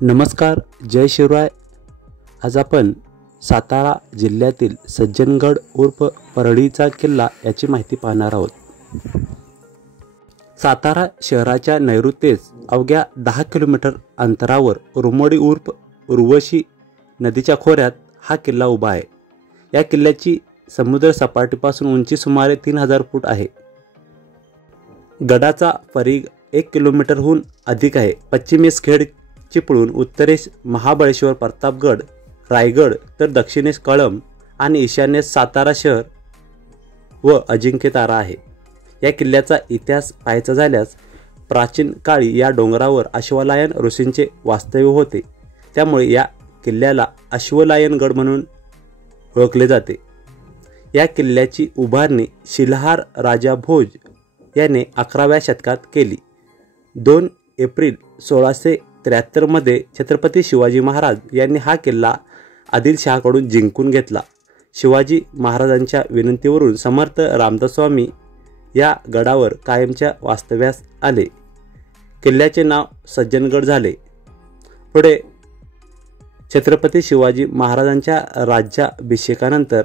नमस्कार, जय शिवराय। आज आपण सातारा जिल्ह्यातील सज्जनगड उर्फ परळीचा किल्ला याची माहिती पाहणार आहोत। सातारा शहराच्या नैऋत्येस अवघ्या 10 किलोमीटर अंतरावर रुमोडी उर्फ उर्वशी नदीच्या खोऱ्यात हा किल्ला उभा आहे। या किल्ल्याची समुद्र सपाटीपासून उंची सुमारे 3000 फूट आहे। गडाचा परिघ 1 किलोमीटरहून अधिक आहे। पश्चिमेस खेड चिपळूण, उत्तरेस महाबळेश्वर, प्रतापगड, रायगड, तर दक्षिणेस कळंब आणि ईशान्येस सातारा शहर व अजिंक्यतारा आहे। या किल्ल्याचा इतिहास पाहायचा झाल्यास प्राचीन काळी या डोंगरावर अश्वलायन ऋषींचे वास्तव्य होते, त्यामुळे या किल्ल्याला अश्वलायन गड म्हणून ओळखले जाते। या किल्ल्याची उभारणी शिलाहार राजा भोज याने 11व्या शतकात केली। 2 एप्रिल 1673 मध्ये छत्रपती शिवाजी महाराज यांनी हा किल्ला आदिलशहाकडून जिंकून घेतला। शिवाजी महाराजांच्या विनंतीवरून समर्थ रामदास स्वामी या गडावर कायमच्या वास्तव्यास आले। किल्ल्याचे नाव सज्जनगड झाले। पुढे छत्रपती शिवाजी महाराजांच्या राज्याभिषेकानंतर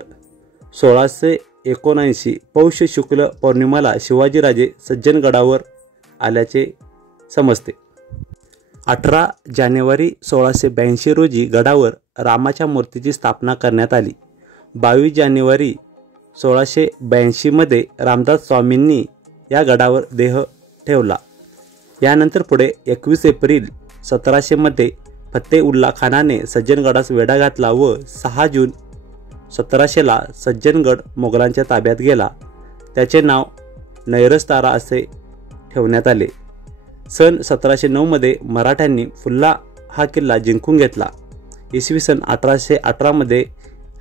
1679 पौष शुक्ल पौर्णिमेला शिवाजीराजे सज्जनगडावर आल्याचे समजते। 18 जानेवारी 1682 रोजी गडावर रामाच्या मूर्तीची स्थापना करण्यात आली। 22 जानेवारी 1682 मध्ये रामदास स्वामींनी या गडावर देह ठेवला। यानंतर पुढे 21 एप्रिल 1700 मध्ये फत्तेउल्ला खानाने सज्जनगडास वेढा घातला व 6 जून 1700 ला सज्जनगड मोगलांच्या ताब्यात गेला। त्याचे नाव नैरस्तारा असे ठेवण्यात आले। सन 1709 मध्ये मराठ्यांनी फुल्ला हा किल्ला जिंकून घेतला। इसवी सन 1818 मध्ये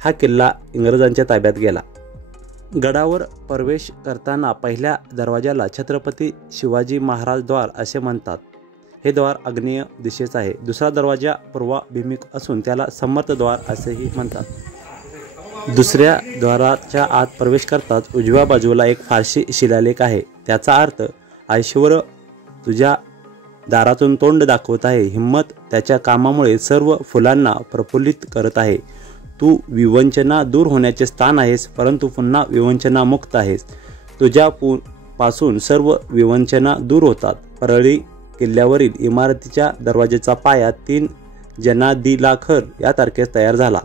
हा किल्ला इंग्रजांच्या ताब्यात गेला। गडावर प्रवेश करताना पहिल्या दरवाजाला छत्रपती शिवाजी महाराज द्वार असे म्हणतात। हे द्वार आग्नेय दिशेस आहे। दुसरा दरवाजा पूर्वाभिमुख असून त्याला समर्थ द्वार असेही म्हणतात। दुसऱ्या द्वाराच्या आत प्रवेश करताच उजव्या बाजूला एक फारसी शिलालेख आहे। त्याचा अर्थ ऐश्वर तुझ्या दारातून तोंड दाखवत आहे, हिम्मत त्याच्या कामामुळे सर्व फुलांना प्रफुल्लित करत आहे। तू विवंचना दूर होण्याचे स्थान आहेस, परंतु पुन्हा विवंचना मुक्त आहेस। तुझ्या पासून सर्व विवंचना दूर होतात। परळी किल्ल्यावरील इमारतीच्या दरवाजेचा पाया 3 जनादिलाखर या तारखेस तयार झाला।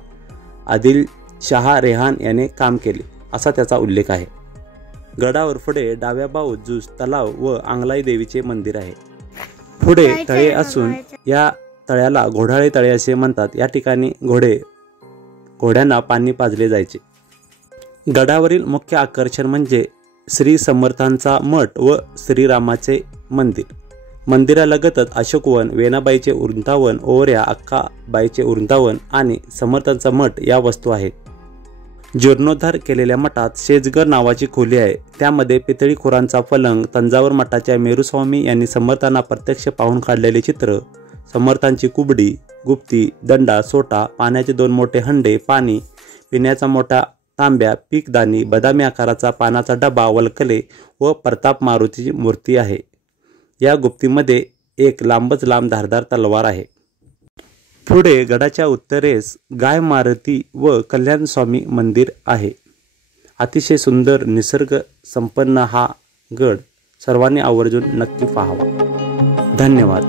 आदिलशहा रेहान याने काम केले असा त्याचा उल्लेख आहे। गडावर पुढे डाव्या बाजूस तलाव व आंगलाई देवीचे मंदिर आहे। पुढे तळे असून या तळ्याला घोडाळे तळे असे म्हणतात। या ठिकाणी घोड्यांना पाणी पाजले जायचे। गडावरील मुख्य आकर्षण म्हणजे श्री समर्थांचा मठ व श्रीरामाचे मंदिर। मंदिरालगतच अशोकवन, वेणाबाईचे वृंदावन, ओवऱ्या अक्काबाईचे वृंदावन आणि समर्थांचा मठ या वस्तू आहेत। जीर्णोद्धार केलेल्या मठात शेजगर नावाची खोली आहे। त्यामध्ये पितळी खुरांचा पलंग, तंजावर मठाच्या मेरुस्वामी यांनी समर्थांना प्रत्यक्ष पाहून काढलेले चित्र, समर्थांची कुबडी, गुप्ती, दंडा, सोटा, पाण्याचे 2 मोठे हंडे, पाणी पिण्याचा मोठा तांब्या, पीकदानी, बदामी आकाराचा पानाचा डबा, वलकले व प्रताप मारुतीची मूर्ती आहे। या गुप्तीमध्ये एक लांबच लांब धारदार तलवार आहे। पुढे गडाच्या उत्तरेस गाय मारुती व कल्याण स्वामी मंदिर आहे। अतिशय सुंदर निसर्ग संपन्न हा गड सर्वांनी आवर्जून नक्की पाहावा। धन्यवाद।